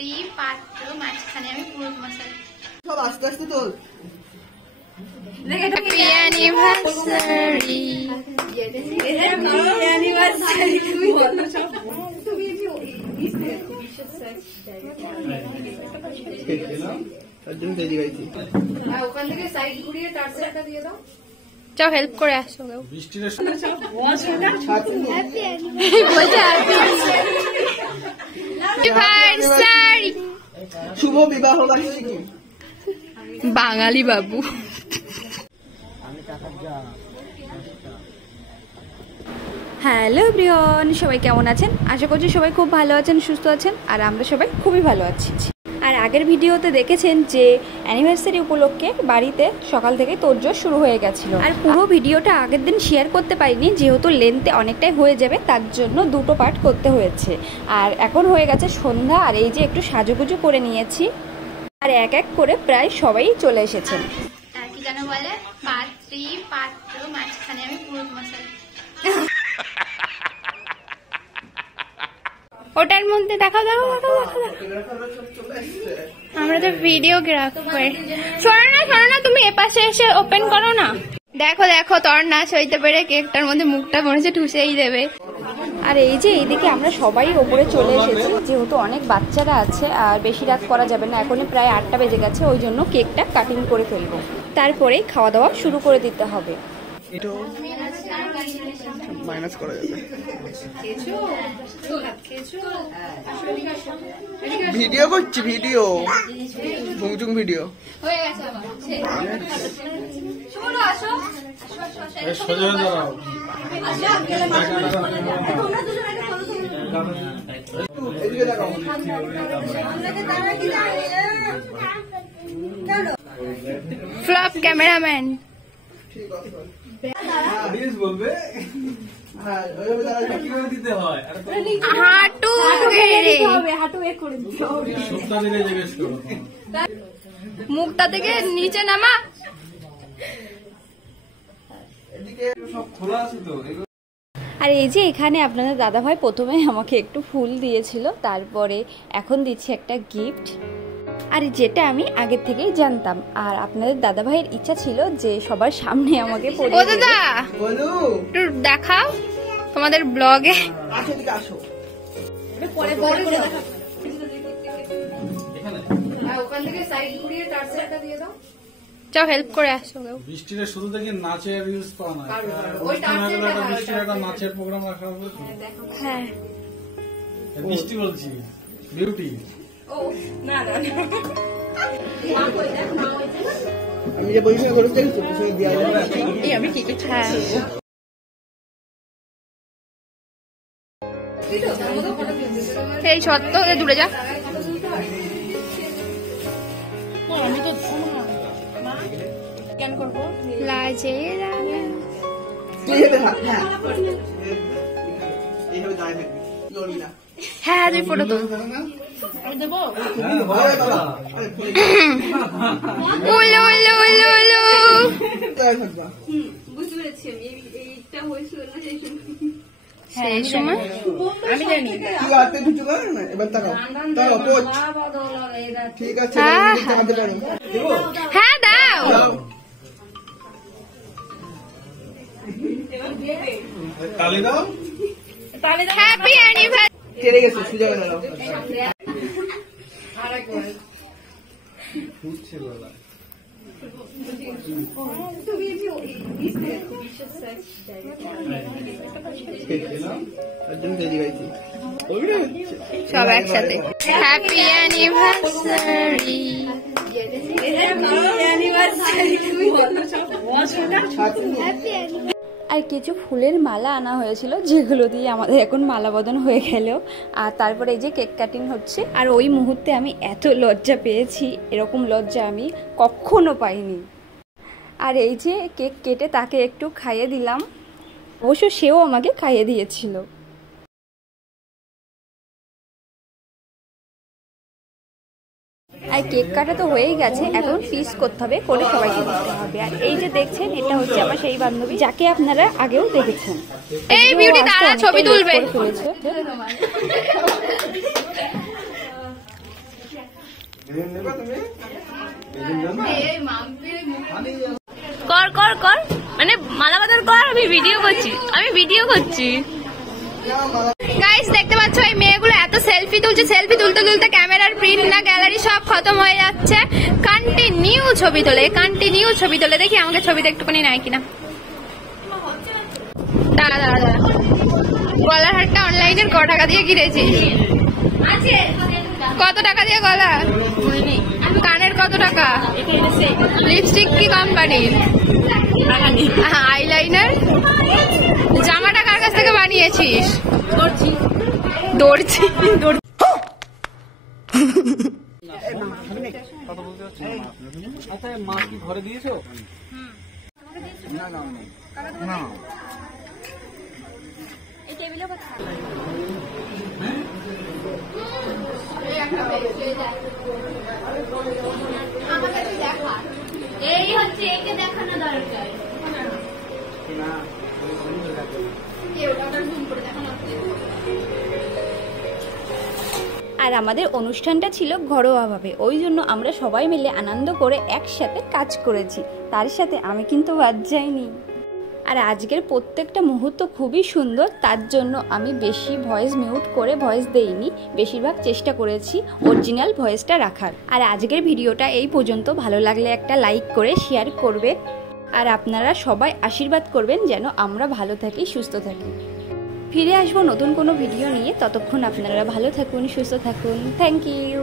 পাত্রী পাত্র মাঝখানে আমি পুরুষ মশাই। সব আস্তে আস্তে তোল। Happy anniversary. ওখান থেকে সাইড ঘুরিয়ে টার্চ একটা দিয়ে দাও। যাও হেল্প করে আসো। শুভ বিবাহ বার্ষিকী। বাঙালি বাবু। হ্যালো এভরিওয়ান, সবাই কেমন আছেন? আশা করছি সবাই খুব ভালো আছেন, সুস্থ আছেন, আর আমরা সবাই খুবই ভালো আছি। আর আগের ভিডিওতে দেখেছেন যে অ্যানিভার্সারি উপলক্ষে বাড়িতে সকাল থেকে তোড়জোড় শুরু হয়ে গেছিলো। আর পুরো ভিডিওটা আগের দিন শেয়ার করতে পারিনি, যেহেতু লেন্থে অনেকটাই হয়ে যাবে, তার জন্য দুটো পার্ট করতে হয়েছে। আর এখন হয়ে গেছে সন্ধ্যা, আর এই যে একটু সাজুগুজু করে নিয়েছি, আর এক এক করে প্রায় সবাই চলে এসেছেন। আর কি যেন বলে, পাত্রী পাত্র মাঝখানে আমি পুরুষ মশাই। ওটার মধ্যে দেখাও দেখো, আমরা তো ভিডিওগ্রাফার। শোনো না, তুমি এপাশে এসে ওপেন করো না। দেখো দেখো, তোর নাচ হইতে পেরে কেকটার মধ্যে মুখটা মনে হচ্ছে ঠুসেই দেবে। আর এই যে এইদিকে আমরা সবাই ওপরে চলে এসেছি, যেহেতু অনেক বাচ্চারা আছে আর বেশি রাত করা যাবে না, এখনই প্রায় 8টা বেজে গেছে, ওই জন্য কেকটা কাটিং করে ফেলবো, তারপরেই খাওয়া দাওয়া শুরু করে দিতে হবে। মাইনাস করা যাবে। ভিডিও করছি, ভিডিও ভুংচুং ভিডিও হয়ে গেছে আমার। চলো আসো, সোজা দাঁড়াও। এদিকে দেখাও। Flop cameraman. বলবে হ্যাঁ, ওইভাবে দাঁড়াও। কিভাবে দিতে হয়? হাঁটু সপ্তাহ দিলে জিজ্ঞেস করো। মুখটা থেকে নিচে নামা। এদিকে সব খোলা আছে তো। আর এই যে এখানে আপনাদের দাদাভাই প্রথমে আমাকে একটু ফুল দিয়েছিল, তারপরে এখন দিচ্ছি একটা গিফট, আর যেটা আমি আগের থেকেই জানতাম। আর আপনাদের দাদাভাইয়ের ইচ্ছা ছিল যে সবার সামনে আমাকে পরিয়ে দেবে। বলু একটু দেখাও তোমাদের ব্লগে। আসো, এদিকে আসো। ওখান থেকে সাইড ঘুরিয়ে টার্চ একটা দিয়ে দাও। যাও হেল্প করে আসো। বৃষ্টির শুরু থেকে নাচের রিলস পাওয়া না। ওই টার্চের বৃষ্টির একটা নাচের প্রোগ্রাম রাখা হবে। হ্যাঁ, বৃষ্টি বলছি, বিউটি। আমি যে পরিষ্কার করে দেখছি সেই দিয়া যাবে। আমি ঠিক আছে। হ্যাঁ, এই সত্য দূরে যা। আমি তো কেন করবো লাজে রাঙা। এইভাবে দাঁড়িয়ে থাকবি, লড়বি না। হ্যাঁ, তুই ফটো তো উলু উলু উলু উলু। বুঝতে পেরেছি আমি, এইটা হয়েছিল না সেই সময় আমি জানি। কি হাতে কিছু করে না, এবার তাকাও তাকাও পোচ। ঠিক আছে, হাতে পারো। হ্যাঁ দাও। তালি দাও। Happy anniversary. কেড়ে গেছে, সুজা হয়ে গেল। ফুটছে গলা। সব একসাথে হ্যাপি অ্যানিভার্সারি। আর কিছু ফুলের মালা আনা হয়েছিল, যেগুলো দিয়ে আমাদের এখন মালা বদন হয়ে গেল। আর তারপরে এই যে কেক কাটিং হচ্ছে, আর ওই মুহূর্তে আমি এত লজ্জা পেয়েছি, এরকম লজ্জা আমি কখনো পাইনি। আর এই যে কেক কেটে তাকে একটু খাইয়ে দিলাম, অবশ্য সেও আমাকে খাইয়ে দিয়েছিল। আর কেক কাটা তো হয়েই গেছে, এখন পিস করতে হবে, করে সবাইকে দিতে হবে। আর এই যে দেখছেন, এটা হচ্ছে আমার সেই বান্ধবী, যাকে আপনারা আগেও দেখেছেন। এই বিউটি দাঁড়া, ছবি তুলবে। নেবা তুমি নেবা এই মাম্পির মুখ কর কর কর মানে মালা বাঁধার কর। আমি ভিডিও করছি গাইস, দেখতে পাচ্ছ এই মেয়েগুলো এত সেলফি তুলছে, সেলফি তুলতে তুলতে ক্যামেরার প্রিন্ট না গ্যালারি সব খতম হয়ে যাচ্ছে। কন্টিনিউ ছবি তোলে। দেখি আমাকে ছবিতে একটুখানি নাই কিনা। দাঁড়া গলার হারটা অনলাইনের ক টাকা দিয়ে কিনেছিস? কত টাকা দিয়ে গলা? কানের কত টাকা? লিপস্টিক কি কোম্পানির? আইলাইনার? জামাটা কার কাছ থেকে বানিয়েছিস? দর্জি। আচ্ছা মা কি ঘরে দিয়েছো? না এই হচ্ছে একে দেখানো দরকার। আর আমাদের অনুষ্ঠানটা ছিল ঘরোয়াভাবে, ওই জন্য আমরা সবাই মিলে আনন্দ করে একসাথে কাজ করেছি। তার সাথে আমি কিন্তু বাদ যাইনি। আর আজকের প্রত্যেকটা মুহূর্ত খুবই সুন্দর, তার জন্য আমি বেশি ভয়েস মিউট করে ভয়েস দেইনি, বেশিরভাগ চেষ্টা করেছি অরিজিনাল ভয়েসটা রাখার। আর আজকের ভিডিওটা এই পর্যন্ত। ভালো লাগলে একটা লাইক করে শেয়ার করবে, আর আপনারা সবাই আশীর্বাদ করবেন যেন আমরা ভালো থাকি, সুস্থ থাকি। ফিরে আসবো নতুন কোনো ভিডিও নিয়ে, ততক্ষণ আপনারা ভালো থাকুন, সুস্থ থাকুন। Thank you.